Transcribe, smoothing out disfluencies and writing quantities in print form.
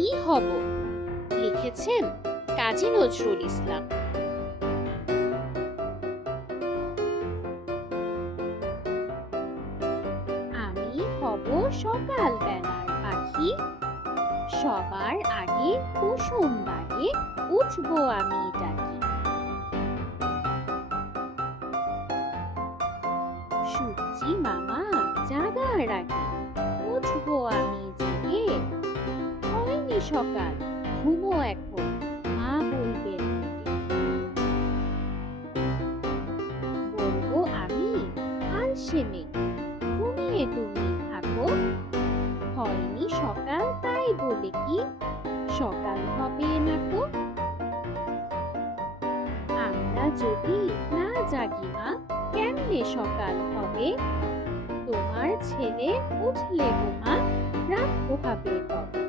আমি হব। লিখেছেন কাজী নজরুল ইসলাম। আমি হব সকাল বেলার পাখি, সবার আগে কুসুম বাগে উঠবো আমি ডাকি। সূর্যি মামা জাগার আগে উঠবো আমি জেগে। হয়নি সকাল, ঘুমো এখন, মা বলবেন ডেকে। বলবো আমি আলসে মেয়ে, ঘুমিয়ে তুমি থাকো। হয়নি সকাল তাই বলে কি সকাল হবে না তো। আমরা যদি না জাগি মা, কেমনে সকাল হবে। তোমার ছেলে উঠলে গো মা, রাত পোহাবে তবে।